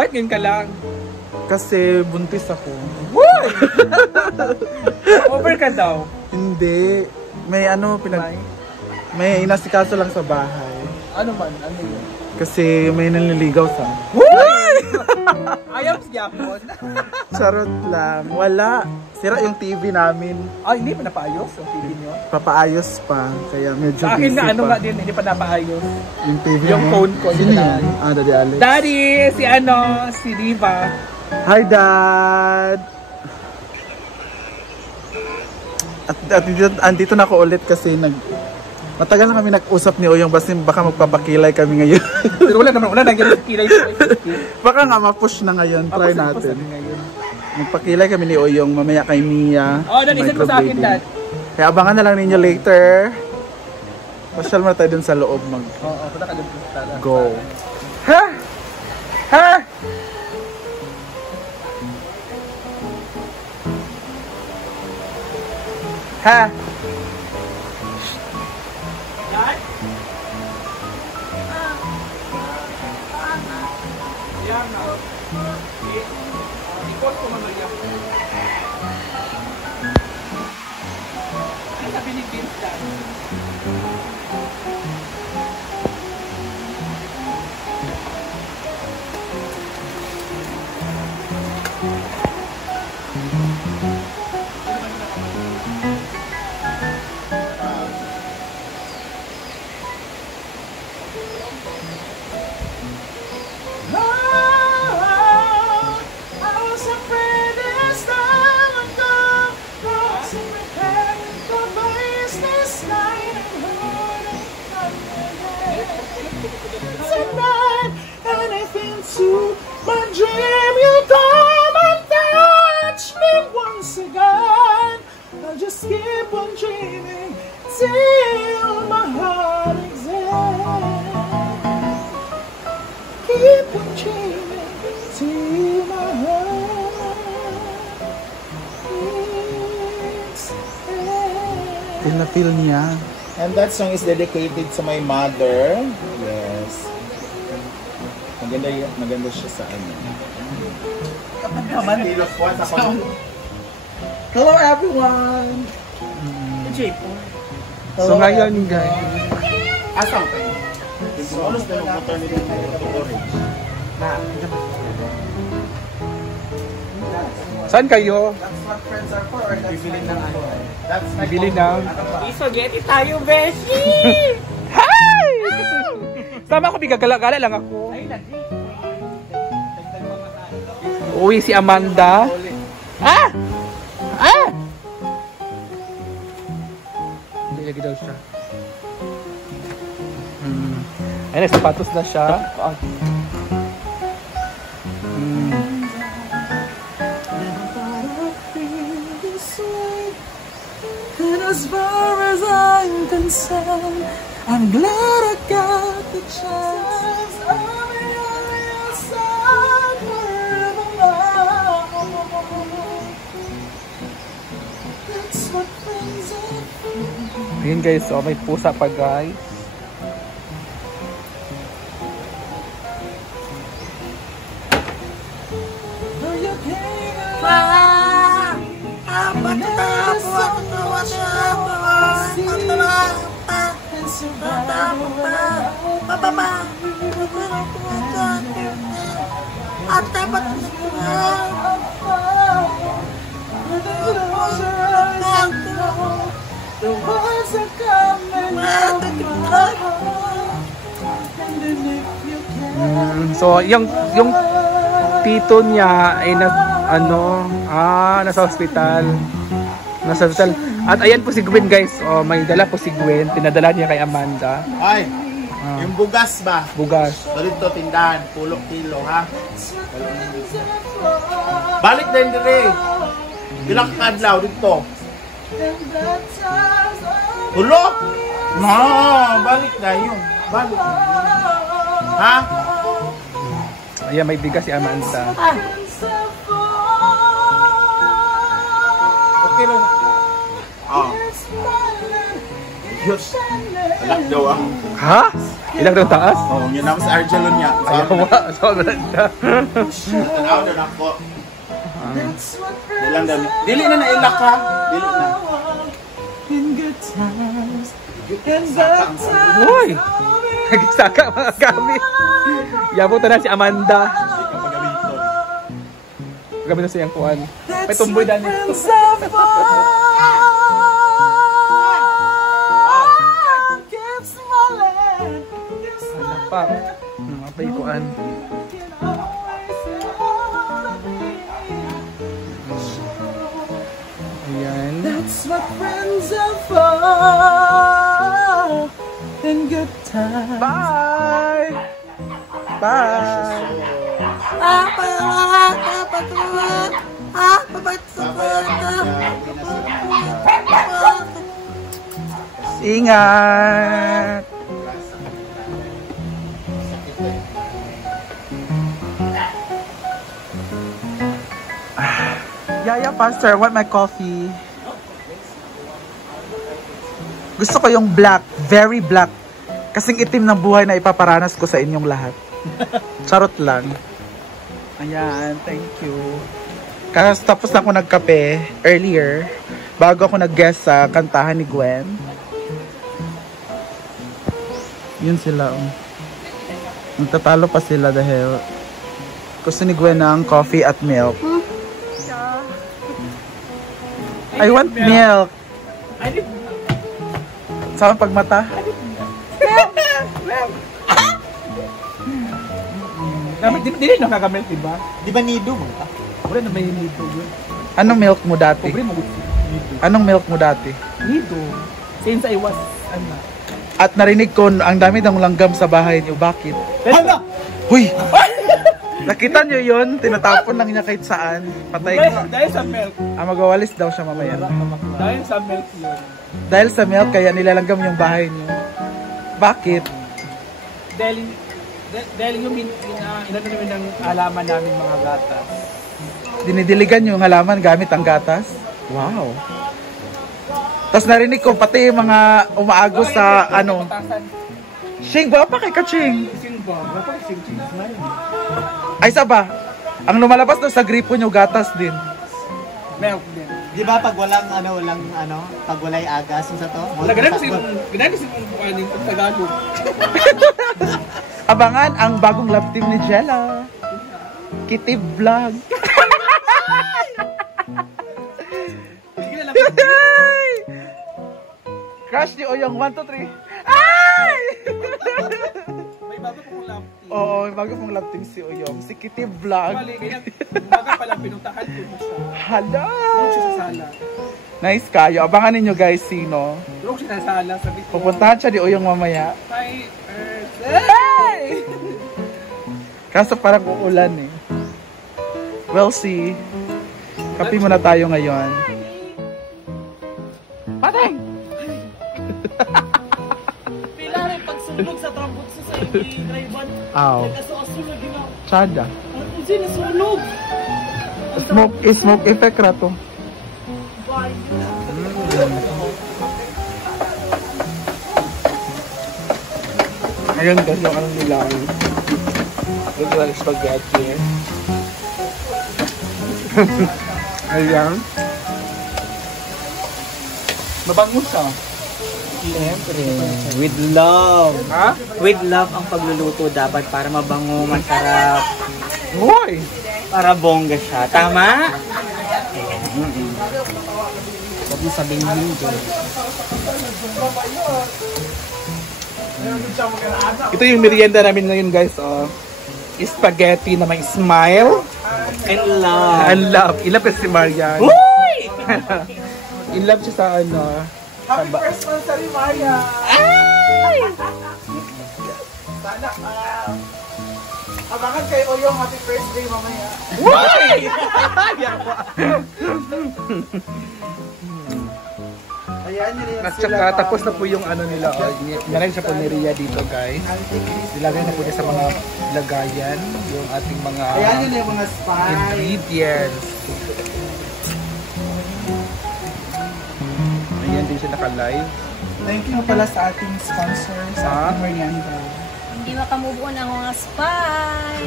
Bakit ngayon ka lang? Kasi buntis ako. Over ka daw? Hindi. May may inasikaso lang sa bahay. Ano man? Ano yun? Kasi may nanliligaw sa... Ayaw siya po. Charot lang. Wala. Sira yung TV namin. Hindi pa napaayos yung TV nyo? Papaayos pa. Kaya medyo sa akin busy nga, pa. nga din, hindi pa napaayos. Yung TV yung mo? phone ko. Sino yan? Daddy Alex. Daddy! Si Diva. Hi, Dad! At andito na ako ulit kasi matagal na kami nag-usap ni Oyong baka magpapakilay kami ngayon. Pero wala nangyari sa kilay ko. Baka nga ma-push na ngayon, try natin. Magpakilay kami ni Oyong mamaya kay Mia. Dan isip mo sa akin, Dad. Kaya abangan na lang ninyo later. Pasyal mo tayo dun sa loob punta ka dun. Go. Ha? Ha? Ha? Dad? Yan na. Ikot ko man yan. Ano sabi ni Vince, Dad? Keep on dreaming till my heart exhales. Keep on dreaming till my heart exhales. Feel niya. And that song is dedicated to my mother. Yes. Maganda siya sa ano. Hello everyone! So ngayon guys, Asam kayo? Oras na yung motor nila yung orange. saan kayo? That's what friends are for. Bibili ng ano. Bibili ng... Spaghetti tayo, Beshi! Hi! Tama ko, bigagala-gala lang ako. Uwi si Amanda. Hindi lagi daw siya. Ayun, sapatos na siya. And as far as I'm concerned, I'm glad I got the chance. I'll be on your side forevermore. That's what friends are for. Ayun guys, oh, may pusa pa guys. So yung tito niya ay nasa hospital. At ayan po si Gwen guys. Oh, may dala po si Gwen. Pinadala niya kay Amanda. Ay, yung bugas ba? Bugas. Dito tindahan, 10 kilo ha. Balik din dire. Ilang kadlaw dito? Tulo? No, balik na yun. Balik. Ha? Ayan, may bigas si Amanda. Okay lang. Diyos. Alak daw ah. Ha? Ilang daw taas? Oo, yun naman sa Argelon niya. Ayaw, sobra siya. Tanaw na ako. Ilang daw. Dili na nailak ka. Dili na. In good times, in bad times. Uy! Nagsaka mga kami. Yabot na si Amanda. Gabi na siyang kuhan. May tumboy dali. Pa. Apa ikuan? Ayan. That's what friends are for. In good times. Bye! Bye! Ingat! Yaya Pastor, I want my coffee. Gusto ko yung black, very black. Kasing itim ng buhay na ipaparanas ko sa inyong lahat. Charot lang. Ayan, thank you. Kasi tapos na ako nagkape earlier, bago ako nag-guest sa kantahan ni Gwen. Yun sila. Nagtatalo pa sila dahil gusto ni Gwen ng coffee at milk. I want milk. Saan pagmata? Dili na kakamilk, diba? Di ba nido mo ka? Wala na may nido yun. Anong milk mo dati? Pobre mo nido. Anong milk mo dati? Nido. Since I was, At narinig ko, ang dami ng langgam sa bahay niyo. Bakit? Hala! Huy! Nakita niyo yun? Tinatapon lang niya kahit saan. Patay ko. Dahil sa milk. Magawalis daw siya mamaya. Dahil sa milk yun. Dahil sa milk, kaya nilalanggam yung bahay niyo. Bakit? Dahil yung inano namin ng halaman namin mga gatas. Dinidiligan yung halaman gamit ang gatas? Wow! Tapos narinig ko pati yung mga umaagos sa ano. Shing, ba pa kay Kaching? Ay, saba. Ang lumalabas doon sa gripo nyo, gatas din. Milk din. Di ba pag walang pag walay agas sa to? Ganun kasi yung Tagalog. Abangan ang bagong love team ni Jella. Kitty Vlog. Crush ni Oyong 1, 2, 3. Ay! May bago pong love team. Oo, may bago pong love team si Oyong. Si Kitty Vlog. Mali, kaya baga pala pinuntahan ko siya. Hala! Tulog siya sa sala. Nice kayo. Abangan ninyo guys sino. Tulog siya sa sala. Sabi ko, Pupuntahan siya ni Oyong mamaya. my earth. Hey! Kaso parang uulan eh. We'll see. Kapi muna tayo ngayon. Patay! Pila rin pagsulog sa trambutso sa drive-on. Aw. Nagkasuasulog yun ako. Chada. Ano siya nasunog? Smoke effect rato. Ayun guys, yung ano nila. Ito lang spaghetti. Ayan. Mabango siya. Siyempre. With love. Ha? With love ang pagluluto dapat para mabango, masarap. Hoy! Para bongga siya. Tama? Huwag mo sabihin hindi. Ito yung merienda namin ngayon guys. Spaghetti na may smile. And love. And love. In love si Marian. Uy! In love siya sa ano. Happy first anniversary, Maria! Ay! Sana, abangan kay Oyong happy birthday mamaya. Why? Ayan, yun At saka tapos na po yung ano nila. Nilagay siya po ni Ria dito guys. Nilagay na po niya sa mga lagayan. Yung ating mga Ayan yun yung mga spice. ingredients. Ayan din siya naka-live. Thank you pala sa ating sponsor, sa ating Marianda. Di makamubuon ang mga spy.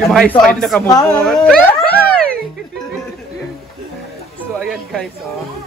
Yung mga spy na nakamubot. So, ayan guys, oh.